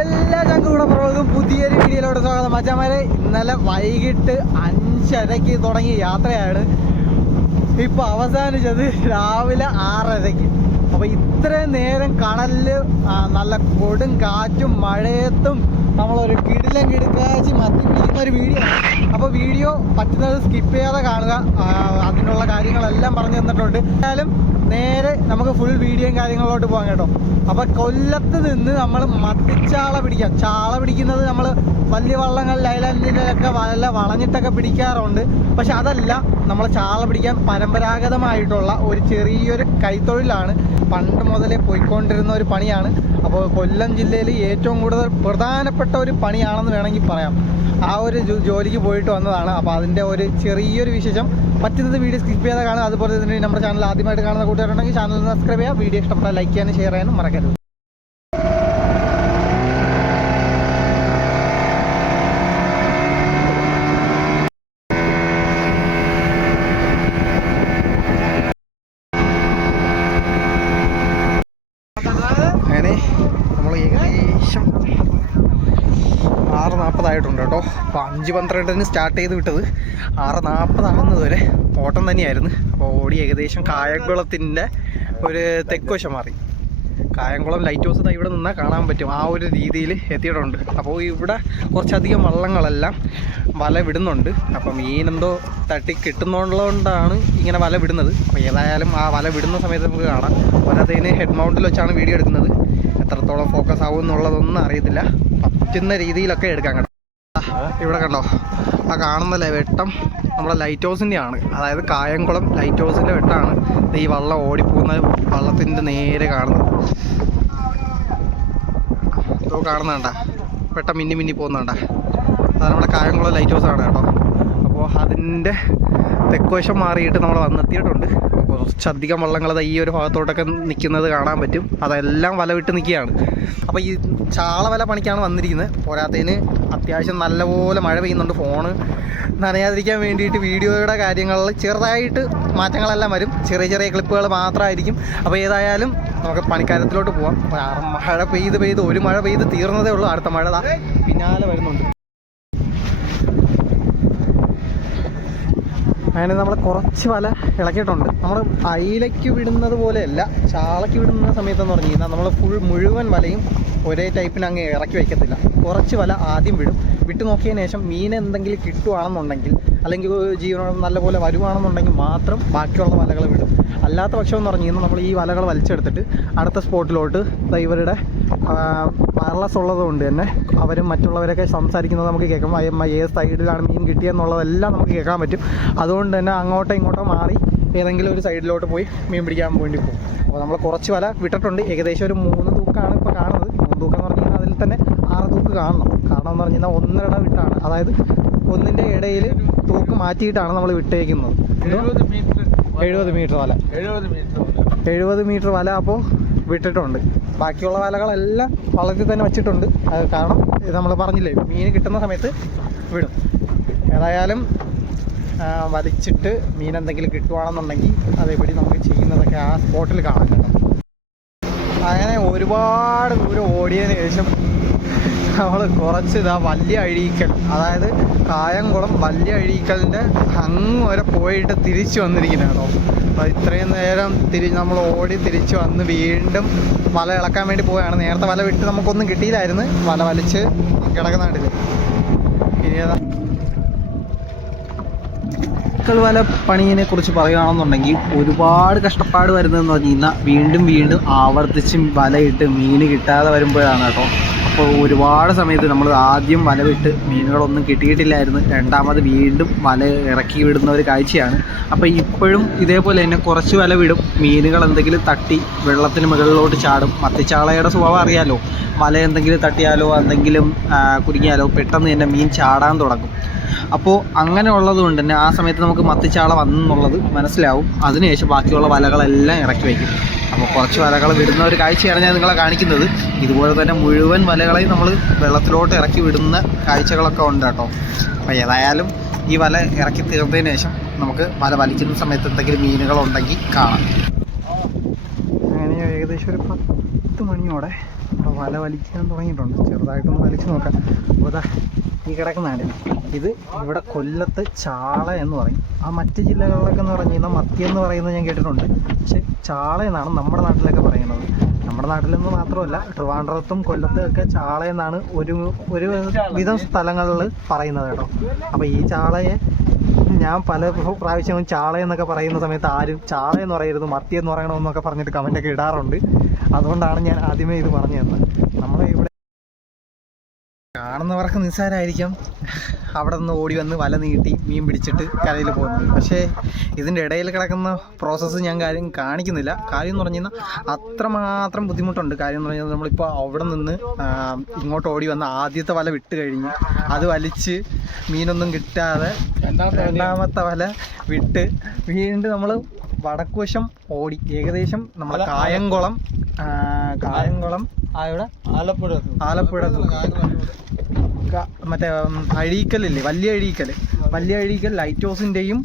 എല്ലാ ചങ്കൂടപ്പുറങ്ങൾക്കും പുതിയൊരു വീഡിയോയിലോട്ട് സ്വാഗതം. മച്ചാമാരെ, ഇന്നലെ വൈകിട്ട് 5:30 തുടങ്ങിയ യാത്രയാണ് ഇപ്പൊ അവസാനിച്ചത് രാവിലെ 6:30. അപ്പൊ ഇത്രയും നേരം കടലില് നല്ല കൊടും കാറ്റും മഴയത്തും നമ്മളൊരു കിടിലം കിടുക്കാച്ചി മത്തി പിടിക്കുന്ന ഒരു വീഡിയോ ആണ്. അപ്പോൾ വീഡിയോ പറ്റുന്നത് സ്കിപ്പ് ചെയ്യാതെ കാണുക. അതിനുള്ള കാര്യങ്ങളെല്ലാം പറഞ്ഞു തന്നിട്ടുണ്ട്. എന്തായാലും നേരെ നമുക്ക് ഫുൾ വീഡിയോയും കാര്യങ്ങളിലോട്ട് പോകാം കേട്ടോ. അപ്പോൾ കൊല്ലത്ത് നിന്ന് നമ്മൾ മത്തിച്ചാള പിടിക്കാം. ചാള പിടിക്കുന്നത് നമ്മൾ വലിയ വള്ളങ്ങളിൽ ഐലൻഡിലൊക്കെ വല വളഞ്ഞിട്ടൊക്കെ പിടിക്കാറുണ്ട്. പക്ഷെ അതല്ല, നമ്മൾ ചാള പിടിക്കാൻ പരമ്പരാഗതമായിട്ടുള്ള ഒരു ചെറിയൊരു കൈത്തൊഴിലാണ്. പണ്ട് മുതലേ പോയിക്കൊണ്ടിരുന്ന ഒരു പണിയാണ്. അപ്പോൾ കൊല്ലം ജില്ലയിൽ ഏറ്റവും കൂടുതൽ പ്രധാനപ്പെട്ട ഒരു പണിയാണെന്ന് വേണമെങ്കിൽ പറയാം. ആ ഒരു ജോലിക്ക് പോയിട്ട് വന്നതാണ്. അപ്പോൾ അതിൻ്റെ ഒരു ചെറിയൊരു വിശേഷം പറ്റുന്നത് വീഡിയോ സ്കിപ്പ് ചെയ്താൽ കാണുക. അതുപോലെ തന്നെ നമ്മുടെ ചാനൽ ആദ്യമായിട്ട് കാണുന്ന കൂട്ടുകാരുണ്ടെങ്കിൽ ചാനൽ സബ്സ്ക്രൈബ് ചെയ്യുക. വീഡിയോ ഇഷ്ടപ്പെട്ടാൽ ലൈക്ക് ചെയ്യാനും ഷെയർ ചെയ്യാനും മറക്കരുത്. അങ്ങനെ നമ്മൾ ഏകദേശം 6:40 ആയിട്ടുണ്ട് കേട്ടോ. അപ്പോൾ 5:12 സ്റ്റാർട്ട് ചെയ്ത് വിട്ടത് 6:40 ആകുന്നത് വരെ ഓട്ടം തന്നെയായിരുന്നു. അപ്പോൾ ഓടി ഏകദേശം കായംകുളത്തിൻ്റെ ഒരു തെക്കുവശം മാറി. കായംകുളം ലൈറ്റ് ഹൗസ് ഇവിടെ നിന്നാൽ കാണാൻ പറ്റും. ആ ഒരു രീതിയിൽ എത്തിയിട്ടുണ്ട്. അപ്പോൾ ഇവിടെ കുറച്ചധികം വള്ളങ്ങളെല്ലാം വല വിടുന്നുണ്ട്. അപ്പം മീനെന്തോ തട്ടി കിട്ടുന്നതുകൊണ്ടാണ് ഇങ്ങനെ വല വിടുന്നത്. അപ്പോൾ ഏതായാലും ആ വല വിടുന്ന സമയത്ത് നമുക്ക് കാണാം. പോരാത്തതിന് ഹെഡ് മൗണ്ടിൽ വെച്ചാണ് വീഡിയോ എടുക്കുന്നത്. എത്രത്തോളം ഫോക്കസ് ആവും എന്നുള്ളതൊന്നും അറിയത്തില്ല. പറ്റുന്ന രീതിയിലൊക്കെ എടുക്കാൻ കേട്ടോ. ഇവിടെ കണ്ടോ, ആ കാണുന്ന വെട്ടം നമ്മുടെ ലൈറ്റ് ഹൗസിൻ്റെ ആണ്. അതായത് കായംകുളം ലൈറ്റ് ഹൗസിൻ്റെ വെട്ടമാണ് ഈ വള്ളം ഓടിപ്പോകുന്ന വള്ളത്തിൻ്റെ നേരെ കാണുന്നത്. ഇതോ കാണുന്നുണ്ട, വെട്ടം മിന്നി മിന്നി പോകുന്നുണ്ട. അത് നമ്മുടെ കായംകുളം ലൈറ്റ് ഹൗസാണ് കേട്ടോ. അപ്പോൾ അതിൻ്റെ തെക്കുവശം മാറിയിട്ട് നമ്മൾ വന്നെത്തിയിട്ടുണ്ട്. കുറച്ചധികം വള്ളങ്ങൾ ഈ ഒരു ഭാഗത്തോട്ടൊക്കെ നിൽക്കുന്നത് കാണാൻ പറ്റും. അതെല്ലാം വല വിട്ട് നിൽക്കുകയാണ്. അപ്പോൾ ഈ ചാള വല പണിക്കാണ് വന്നിരിക്കുന്നത്. പോരാത്തതിന് അത്യാവശ്യം നല്ലപോലെ മഴ പെയ്യുന്നുണ്ട്. ഫോണ് നനയാതിരിക്കാൻ വേണ്ടിയിട്ട് വീഡിയോയുടെ കാര്യങ്ങളിൽ ചെറുതായിട്ട് മാറ്റങ്ങളെല്ലാം വരും. ചെറിയ ചെറിയ ക്ലിപ്പുകൾ മാത്രമായിരിക്കും. അപ്പോൾ ഏതായാലും നമുക്ക് പണിക്കാരത്തിലോട്ട് പോവാം. മഴ പെയ്ത് ഒരു മഴ പെയ്ത് തീർന്നതേ ഉള്ളൂ. അടുത്ത മഴ പിന്നാലെ വരുന്നുണ്ട്. അങ്ങനെ നമ്മൾ കുറച്ച് വല ഇളക്കിയിട്ടുണ്ട്. നമ്മൾ അയിലയ്ക്ക് വിടുന്നത് പോലെയല്ല, ചാളയ്ക്ക് വിടുന്ന സമയത്തെന്ന് പറഞ്ഞു കഴിഞ്ഞാൽ നമ്മൾ മുഴുവൻ വലയും ഒരേ ടൈപ്പിന് അങ്ങ് ഇറക്കി വയ്ക്കത്തില്ല. കുറച്ച് വല ആദ്യം വിടും. വിട്ട് നോക്കിയതിന് ശേഷം മീൻ എന്തെങ്കിലും കിട്ടുവാണെന്നുണ്ടെങ്കിൽ, അല്ലെങ്കിൽ ജീവനോളം നല്ലപോലെ വരുവാണെന്നുണ്ടെങ്കിൽ മാത്രം ബാക്കിയുള്ള വലകൾ വിടും. അല്ലാത്ത പക്ഷം എന്ന് പറഞ്ഞു കഴിഞ്ഞാൽ നമ്മൾ ഈ വലകൾ വലിച്ചെടുത്തിട്ട് അടുത്ത സ്പോട്ടിലോട്ട് ഇവരുടെ വയർലെസ് ഉള്ളതുകൊണ്ട് തന്നെ അവരും മറ്റുള്ളവരൊക്കെ സംസാരിക്കുന്നത് നമുക്ക് കേൾക്കാം. ഏത് സൈഡിലാണ് മീൻ കിട്ടിയെന്നുള്ളതെല്ലാം നമുക്ക് കേൾക്കാൻ പറ്റും. അതുകൊണ്ട് തന്നെ അങ്ങോട്ടോ ഇങ്ങോട്ടോ മാറി ഏതെങ്കിലും ഒരു സൈഡിലോട്ട് പോയി മീൻ പിടിക്കാൻ വേണ്ടി പോകും. അപ്പോൾ നമ്മൾ കുറച്ച് വല വിട്ടിട്ടുണ്ട്. ഏകദേശം ഒരു 3 തൂക്കാണ് ഇപ്പോൾ കാണുന്നത്. 3 തൂക്കം എന്ന് പറഞ്ഞു കഴിഞ്ഞാൽ അതിൽ തന്നെ 6 തൂക്ക് കാണണം. കാരണം എന്ന് പറഞ്ഞു കഴിഞ്ഞാൽ 1.5 വിട്ടാണ്. അതായത് ഒന്നിൻ്റെ ഇടയിൽ തൂക്ക് മാറ്റിയിട്ടാണ് നമ്മൾ വിട്ടേക്കുന്നത്. 70 മീറ്റർ വല 70 മീറ്റർ വല അപ്പോൾ വിട്ടിട്ടുണ്ട്. ബാക്കിയുള്ള വലകളെല്ലാം വള്ളത്തിൽ തന്നെ വെച്ചിട്ടുണ്ട്. അത് കാരണം ഇത് നമ്മൾ പറഞ്ഞില്ലേ, മീൻ കിട്ടുന്ന സമയത്ത് വിടും. ഏതായാലും വലിച്ചിട്ട് മീൻ എന്തെങ്കിലും കിട്ടുവാണെന്നുണ്ടെങ്കിൽ അതേപടി നമുക്ക് ചെയ്യുന്നതൊക്കെ ആ സ്പോട്ടിൽ കാണാം. അങ്ങനെ ഒരുപാട് ദൂരം ഓടിയതിന് ശേഷം നമ്മൾ കുറച്ച് വലിയ അഴീക്കൽ, അതായത് കായംകുളം വലിയ അഴീക്കലിൻ്റെ അങ്ങ് വരെ പോയിട്ട് തിരിച്ചു വന്നിരിക്കുന്നതാണോ. അപ്പോൾ ഇത്രയും നേരം നമ്മൾ ഓടി തിരിച്ചു വന്ന് വീണ്ടും വല ഇളക്കാൻ വേണ്ടി പോവുകയാണ്. നേരത്തെ വല വിട്ട് നമുക്കൊന്നും കിട്ടിയില്ലായിരുന്നു. വല വലിച്ച് കിടക്കുന്ന കണ്ടില്ല. ഇനി വല പണീനെ കുറിച്ച് പറയുകയാണെന്നുണ്ടെങ്കിൽ ഒരുപാട് കഷ്ടപ്പാട് വരുന്നതെന്ന് പറഞ്ഞു കഴിഞ്ഞാൽ വീണ്ടും ആവർത്തിച്ച് വലയിട്ട് മീൻ കിട്ടാതെ വരുമ്പോഴാണ് കേട്ടോ. അപ്പോൾ ഒരുപാട് സമയത്ത് നമ്മൾ ആദ്യം വല വിട്ട് മീനുകളൊന്നും കിട്ടിയിട്ടില്ലായിരുന്നു. രണ്ടാമത് വീണ്ടും വല ഇറക്കി വിടുന്ന ഒരു കാഴ്ചയാണ്. അപ്പോൾ ഇപ്പോഴും ഇതേപോലെ തന്നെ കുറച്ച് വല വിടും. മീനുകൾ എന്തെങ്കിലും തട്ടി വെള്ളത്തിന് മുകളിലോട്ട് ചാടും. മത്തിച്ചാളയുടെ സ്വഭാവം അറിയാലോ. വല എന്തെങ്കിലും തട്ടിയാലോ എന്തെങ്കിലും കുരുങ്ങിയാലോ പെട്ടെന്ന് തന്നെ മീൻ ചാടാൻ തുടങ്ങും. അപ്പോൾ അങ്ങനെ ഉള്ളത് കൊണ്ട് തന്നെ ആ സമയത്ത് നമുക്ക് മത്തിച്ചാള വന്നെന്നുള്ളത് മനസ്സിലാവും. അതിനുശേഷം ബാക്കിയുള്ള വലകളെല്ലാം ഇറക്കി വയ്ക്കും. അപ്പോൾ കുറച്ച് വലകൾ വിടുന്ന ഒരു കാഴ്ചയാണ് ഞാൻ നിങ്ങളെ കാണിക്കുന്നത്. ഇതുപോലെ തന്നെ മുഴുവൻ വലകളെയും നമ്മൾ വെള്ളത്തിലോട്ട് ഇറക്കി വിടുന്ന കാഴ്ചകളൊക്കെ ഉണ്ട് കേട്ടോ. അപ്പോൾ ഏതായാലും ഈ വല ഇറക്കി തീർന്നതിന് ശേഷം നമുക്ക് വല വലിക്കുന്ന സമയത്ത് എന്തെങ്കിലും മീനുകളുണ്ടെങ്കിൽ കാണാം. അങ്ങനെ ഏകദേശം ഒരു 10 മണിയോടെ വല വലിക്കാൻ തുടങ്ങിയിട്ടുണ്ട്. ചെറുതായിട്ടൊന്ന് വലിച്ചു നോക്കാം. അപ്പോൾ അതാ ഈ കിടക്കുന്നതാണ് ഇത്. ഇവിടെ കൊല്ലത്ത് ചാള എന്ന് പറയും. ആ മറ്റ് ജില്ലകളിലൊക്കെ എന്ന് പറഞ്ഞു കഴിഞ്ഞാൽ മത്തി എന്ന് പറയുന്നത് ഞാൻ കേട്ടിട്ടുണ്ട്. പക്ഷെ ചാള എന്നാണ് നമ്മുടെ നാട്ടിലൊക്കെ പറയുന്നത്. നമ്മുടെ നാട്ടിലെന്ന് മാത്രമല്ല, ട്രിവാൻഡ്രത്തും കൊല്ലത്തും ഒക്കെ ചാള എന്നാണ് ഒരു വിധം സ്ഥലങ്ങളിൽ പറയുന്നത് കേട്ടോ. അപ്പോൾ ഈ ചാളയെ ഞാൻ പല പ്രാവശ്യവും ചാള എന്നൊക്കെ പറയുന്ന സമയത്ത് ആരും ചാള എന്ന് പറയരുത്, മത്തി എന്ന് പറയണമെന്നൊക്കെ പറഞ്ഞിട്ട് കമൻ്റൊക്കെ ഇടാറുണ്ട്. അതുകൊണ്ടാണ് ഞാൻ ആദ്യമേ ഇത് പറഞ്ഞു തന്നത്. നമ്മളെ ഇവിടെ കാണുന്നവർക്ക് നിസ്സാരമായിരിക്കും അവിടെ നിന്ന് ഓടി വന്ന് വല നീട്ടി മീൻ പിടിച്ചിട്ട് കരയിൽ പോകുന്നത്. പക്ഷേ ഇതിൻ്റെ ഇടയിൽ കിടക്കുന്ന പ്രോസസ്സ് ഞാൻ കാണിക്കുന്നില്ല. കാര്യം എന്ന് പറഞ്ഞു കഴിഞ്ഞാൽ അത്രമാത്രം ബുദ്ധിമുട്ടുണ്ട്. കാര്യം എന്ന് പറഞ്ഞാൽ നമ്മളിപ്പോൾ അവിടെ നിന്ന് ഇങ്ങോട്ട് ഓടി വന്ന് ആദ്യത്തെ വല വിട്ട് കഴിഞ്ഞ് അത് വലിച്ച് മീനൊന്നും കിട്ടാതെ രണ്ടാമത്തെ വല വിട്ട് വീണ്ടും നമ്മൾ വടക്കുവശം ഓടി ഏകദേശം നമ്മൾ കായംകുളം ആലപ്പുഴ മറ്റേ അഴീക്കലില്ലേ, വലിയ അഴീക്കൽ ലൈറ്റ് ഹൗസിൻ്റെയും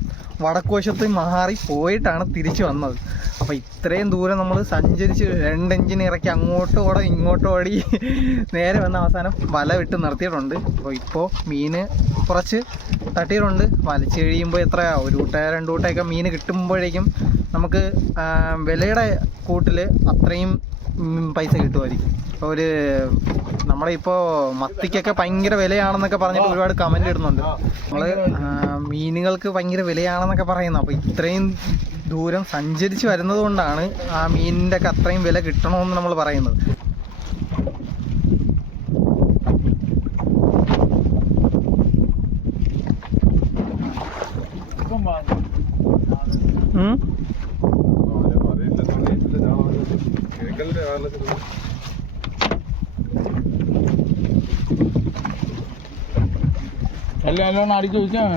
വടക്കുവശത്ത് മാറി പോയിട്ടാണ് തിരിച്ചു വന്നത്. അപ്പോൾ ഇത്രയും ദൂരം നമ്മൾ സഞ്ചരിച്ച് 2 എഞ്ചിൻ ഇറക്കി അങ്ങോട്ടും ഓടി ഇങ്ങോട്ടും ഓടി നേരെ വന്ന അവസാനം വല വിട്ട് നിർത്തിയിട്ടുണ്ട്. അപ്പോൾ ഇപ്പോൾ മീന് കുറച്ച് തട്ടിയിട്ടുണ്ട്. വലിച്ചു കഴിയുമ്പോൾ എത്രയാ, 1 കൂട്ട 2 കൂട്ടയൊക്കെ മീൻ കിട്ടുമ്പോഴേക്കും നമുക്ക് വിലയുടെ കൂട്ടിൽ അത്രയും പൈസ കിട്ടുമായിരിക്കും. ഇപ്പോൾ നമ്മുടെ ഇപ്പോൾ മത്തിക്കൊക്കെ ഭയങ്കര വിലയാണെന്നൊക്കെ പറഞ്ഞിട്ട് ഒരുപാട് കമൻ്റ് ഇടുന്നുണ്ട്. നമ്മൾ മീനുകൾക്ക് ഭയങ്കര വിലയാണെന്നൊക്കെ പറയുന്നത്. അപ്പോൾ ഇത്രയും ദൂരം സഞ്ചരിച്ച് വരുന്നത് കൊണ്ടാണ് ആ മീനിൻ്റെ ഒക്കെ അത്രയും വില കിട്ടണമെന്ന് നമ്മൾ പറയുന്നത്. എല്ലാം അടിച്ചു വെച്ചാൽ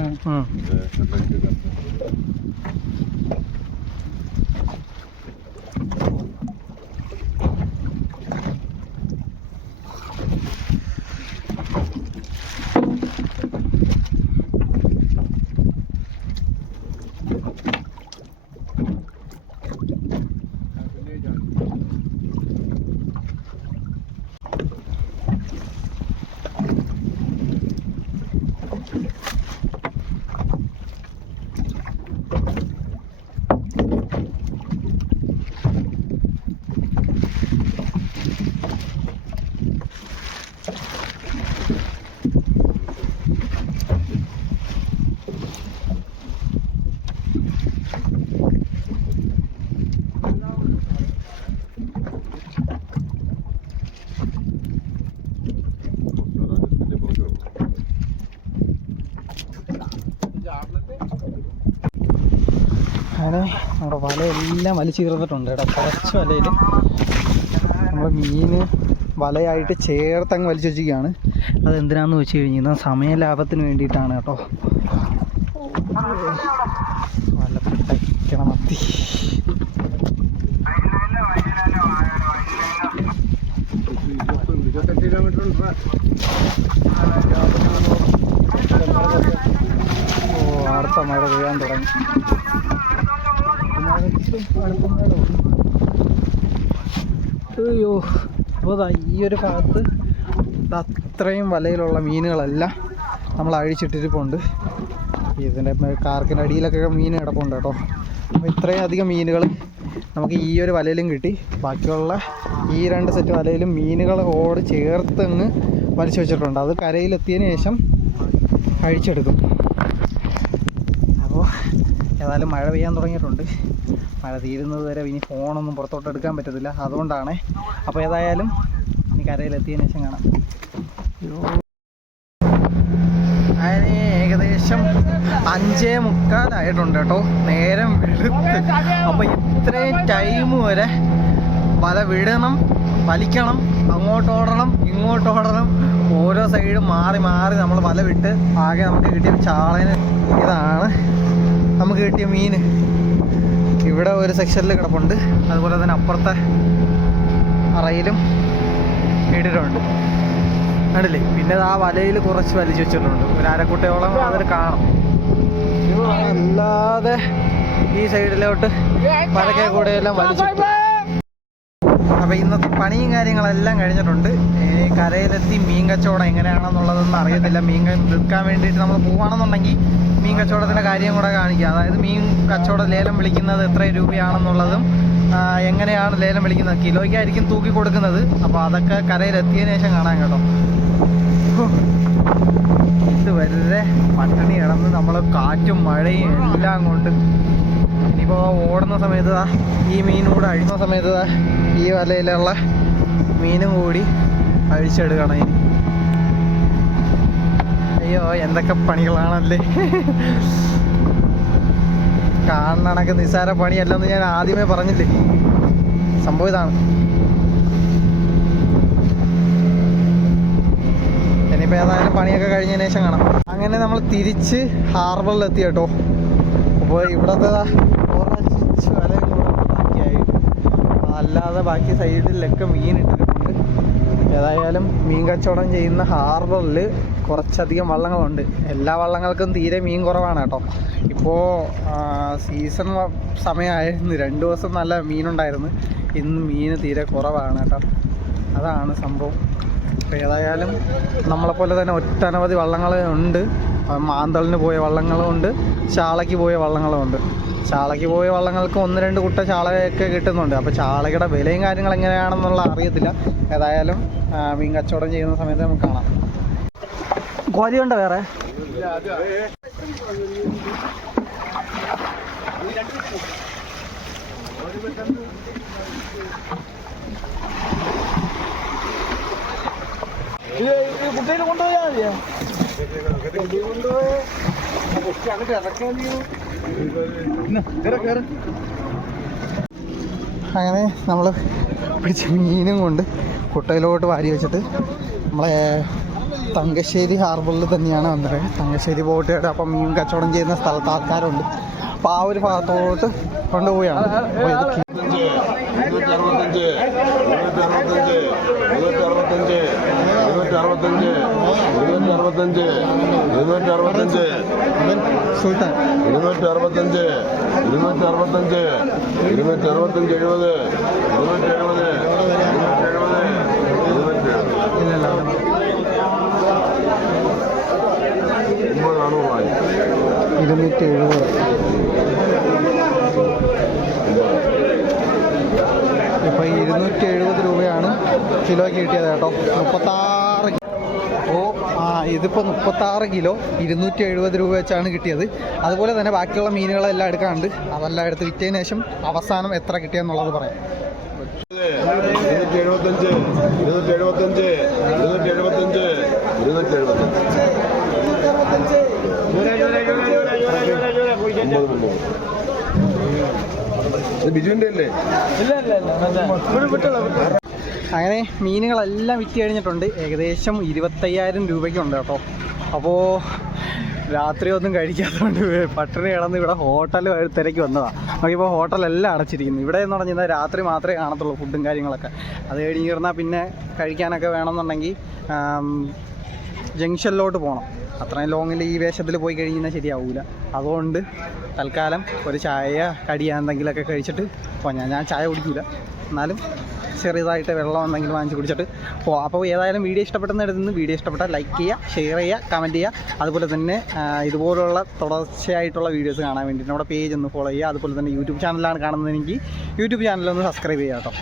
അങ്ങനെ നമ്മുടെ വലയെല്ലാം വലിച്ചു തീർന്നിട്ടുണ്ട് കേട്ടോ. കുറച്ച് വലയിൽ നമ്മൾ മീൻ വലയായിട്ട് ചേർത്തങ്ങ് വലിച്ചു വെച്ചിരിക്കുകയാണ്. അതെന്തിനാന്ന് വെച്ച് കഴിഞ്ഞാൽ സമയ ലാഭത്തിന് വേണ്ടിയിട്ടാണ് കേട്ടോ. വല പൊട്ടയ്ക്കണം മത്തി. അടുത്ത മഴ പെയ്യാൻ തുടങ്ങി. അയ്യോ, അപ്പോൾ ഈ ഒരു ഭാഗത്ത് അത്രയും വലയിലുള്ള മീനുകളെല്ലാം നമ്മൾ അഴിച്ചിട്ടിരിപ്പുണ്ട്. ഇതിൻ്റെ കാർക്കിൻ്റെ അടിയിലൊക്കെ മീൻ കിടപ്പുണ്ട് കേട്ടോ. അപ്പോൾ ഇത്രയും അധികം മീനുകൾ നമുക്ക് ഈ ഒരു വലയിലും കിട്ടി. ബാക്കിയുള്ള ഈ 2 സെറ്റ് വലയിലും മീനുകളോട് ചേർത്തങ്ങ് വലിച്ചു വെച്ചിട്ടുണ്ട്. അത് കരയിലെത്തിയതിന് ശേഷം അഴിച്ചെടുക്കും. അപ്പോൾ ഏതായാലും മഴ പെയ്യാൻ തുടങ്ങിയിട്ടുണ്ട്. മഴ തീരുന്നത് വരെ ഇനി ഫോണൊന്നും പുറത്തോട്ട് എടുക്കാൻ പറ്റത്തില്ല. അതുകൊണ്ടാണ്. അപ്പോൾ ഏതായാലും ഇനി കരയിലെത്തിയതിന് ശേഷം കാണാം. അതിന് ഏകദേശം 5:45 കേട്ടോ. നേരം വെളുത്ത്. അപ്പോൾ ഇത്രയും ടൈം വരെ വല വിടണം, വലിക്കണം, അങ്ങോട്ടോടണം ഇങ്ങോട്ടോടണം, ഓരോ സൈഡും മാറി മാറി നമ്മൾ വല വിട്ട് ആകെ നമുക്ക് കിട്ടിയ ചാളന് ഇതാണ് നമുക്ക് കിട്ടിയ മീൻ. ഇവിടെ ഒരു സെക്ഷനിൽ കിടപ്പുണ്ട്. അതുപോലെ തന്നെ അപ്പുറത്തെ അറയിലും ഇട്ടിട്ടുണ്ട്, കണ്ടില്ലേ. പിന്നെ ആ വലയിൽ കുറച്ച് വലിച്ചു വെച്ചിട്ടുണ്ട്. ഒരു അരക്കുട്ടയോളം അതിൽ കാണും. അല്ലാതെ ഈ സൈഡിലോട്ട് വലക്കെ കൂടെ എല്ലാം വലിച്ചിട്ട് അപ്പോൾ ഇന്നത്തെ പണിയും കാര്യങ്ങളെല്ലാം കഴിഞ്ഞിട്ടുണ്ട്. കരയിലെത്തി മീൻ കച്ചവടം എങ്ങനെയാണെന്നുള്ളതൊന്നും അറിയത്തില്ല. മീൻ വിൽക്കാൻ വേണ്ടിയിട്ട് നമ്മൾ പോവുകയാണെന്നുണ്ടെങ്കിൽ മീൻ കച്ചവടത്തിൻ്റെ കാര്യം കൂടെ കാണിക്കുക. അതായത് മീൻ കച്ചവടം ലേലം വിളിക്കുന്നത് എത്ര രൂപയാണെന്നുള്ളതും എങ്ങനെയാണ് ലേലം വിളിക്കുന്നത്, കിലോയ്ക്കായിരിക്കും തൂക്കി കൊടുക്കുന്നത്. അപ്പോൾ അതൊക്കെ കരയിലെത്തിയതിനു ശേഷം കാണാൻ കേട്ടോ. ഇതുവരെ പട്ടിണി കിടന്ന് നമ്മൾ കാറ്റും മഴയും എല്ലാം കൊണ്ട് ഇനിയിപ്പോൾ ഓടുന്ന സമയത്ത് ഈ മീനും കൂടെ അഴിക്കുന്ന സമയത്ത് ഈ വലയിലുള്ള മീനും കൂടി അഴിച്ചെടുക്കണം ഇനി. അയ്യോ എന്തൊക്കെ പണികളാണല്ലേ. കാണണക്ക് നിസ്സാര പണിയല്ലെന്ന് ഞാൻ ആദ്യമേ പറഞ്ഞില്ലേ. സംഭവം ഇതാണ്. ഇനിയിപ്പോൾ ഏതായാലും പണിയൊക്കെ കഴിഞ്ഞതിന് ശേഷം കാണാം. അങ്ങനെ നമ്മൾ തിരിച്ച് ഹാർബറിലെത്തി കേട്ടോ. അപ്പോൾ ഇവിടുത്തെ കുറച്ച് വലയും കൂടെ ബാക്കിയായി, അല്ലാതെ ബാക്കി സൈഡിലൊക്കെ മീൻ ഇട്ടിട്ടുണ്ട്. ഏതായാലും മീൻ കച്ചവടം ചെയ്യുന്ന ഹാർബറിൽ കുറച്ചധികം വള്ളങ്ങളുണ്ട്. എല്ലാ വള്ളങ്ങൾക്കും തീരെ മീൻ കുറവാണ് കേട്ടോ. ഇപ്പോൾ സീസൺ സമയമായിരുന്നു, 2 ദിവസം നല്ല മീനുണ്ടായിരുന്നു. ഇന്ന് മീൻ തീരെ കുറവാണ് കേട്ടോ. അതാണ് സംഭവം. അപ്പോൾ ഏതായാലും നമ്മളെപ്പോലെ തന്നെ ഒട്ടനവധി വള്ളങ്ങൾ ഉണ്ട്. മാന്തളിന് പോയ വള്ളങ്ങളുമുണ്ട്, ചാളയ്ക്ക് പോയ വള്ളങ്ങളുമുണ്ട്. ചാളയ്ക്ക് പോയ വള്ളങ്ങൾക്ക് 1-2 കുട്ട ചാളയൊക്കെ കിട്ടുന്നുണ്ട്. അപ്പോൾ ചാളയുടെ വിലയും കാര്യങ്ങൾ എങ്ങനെയാണെന്നുള്ള അറിയത്തില്ല. ഏതായാലും മീൻ കച്ചവടം ചെയ്യുന്ന സമയത്ത് നമുക്ക് കാണാം. കോരിയുണ്ടോ വേറെ? കുട്ടയിൽ കൊണ്ടുപോയാൽ മതിയോ? അങ്ങനെ നമ്മൾ പിടിച്ച മീനും കൊണ്ട് കുട്ടയിലോട്ട് വാരി വെച്ചിട്ട് നമ്മളെ തങ്കശ്ശേരി ഹാർബറിൽ തന്നെയാണ് വന്നത്. തങ്കശ്ശേരി ബോട്ട്. അപ്പം മീൻ കച്ചവടം ചെയ്യുന്ന സ്ഥലത്ത് ആൾക്കാരുണ്ട്. അപ്പോൾ ആ ഒരു ഭാഗത്തോട്ട് കൊണ്ടുപോവുകയാണ്. അപ്പോൾ സുൽത്താൻ 265 265 265 70 270 ഇപ്പോൾ 270 രൂപയാണ് കിലോയ്ക്ക് കിട്ടിയത് കേട്ടോ. 36. ഇതിപ്പോൾ 36 കിലോ 270 രൂപ വെച്ചാണ് കിട്ടിയത്. അതുപോലെ തന്നെ ബാക്കിയുള്ള മീനുകളെല്ലാം എടുക്കാനുണ്ട്. അതെല്ലാം എടുത്ത് വിറ്റതിന് ശേഷം അവസാനം എത്ര കിട്ടിയെന്നുള്ളത് പറയാം. 275 275 275 ബിജുവിന്റെ അല്ലേ? അങ്ങനെ മീനുകളെല്ലാം വിറ്റ് കഴിഞ്ഞിട്ടുണ്ട്. ഏകദേശം 25,000 രൂപയ്ക്കുണ്ട് കേട്ടോ. അപ്പോൾ രാത്രിയൊന്നും കഴിക്കാത്തതുകൊണ്ട് പട്ടിണി കിടന്ന് ഇവിടെ ഹോട്ടൽ തിരക്കി വന്നതാണ്. നമുക്കിപ്പോൾ ഹോട്ടലെല്ലാം അടച്ചിരിക്കുന്നു. ഇവിടെ എന്ന് പറഞ്ഞാൽ രാത്രി മാത്രമേ കാണത്തുള്ളൂ ഫുഡും കാര്യങ്ങളൊക്കെ. അത് കഴിഞ്ഞിരുന്നാൽ പിന്നെ കഴിക്കാനൊക്കെ വേണമെന്നുണ്ടെങ്കിൽ ജംഗ്ഷനിലോട്ട് പോകണം. അത്രയും ലോങ്ങിൽ ഈ വേഷത്തിൽ പോയി കഴിഞ്ഞാൽ ശരിയാവില്ല. അതുകൊണ്ട് തൽക്കാലം ഒരു ചായ കടിയാ എന്തെങ്കിലുമൊക്കെ കഴിച്ചിട്ട് പോകാം. ഞാൻ ചായ കുടിക്കില്ല, എന്നാലും ചെറിയതായിട്ട് വെള്ളം എന്തെങ്കിലും വാങ്ങിച്ച് കുടിച്ചിട്ട് പോകാം. അപ്പോൾ ഏതായാലും വീഡിയോ ഇഷ്ടപ്പെടുന്നിടത്തുനിന്ന് വീഡിയോ ഇഷ്ടപ്പെട്ടാൽ ലൈക്ക് ചെയ്യുക, ഷെയർ ചെയ്യുക, കമൻറ്റ് ചെയ്യുക. അതുപോലെ തന്നെ ഇതുപോലുള്ള തുടർച്ചയായിട്ടുള്ള വീഡിയോസ് കാണാൻ വേണ്ടിയിട്ട് നമ്മുടെ പേജ് ഒന്ന് ഫോളോ ചെയ്യുക. അതുപോലെ തന്നെ യൂട്യൂബ് ചാനലാണ് കാണുന്നതെങ്കിൽ യൂട്യൂബ് ചാനലൊന്ന് സബ്സ്ക്രൈബ് ചെയ്യുക കേട്ടോ.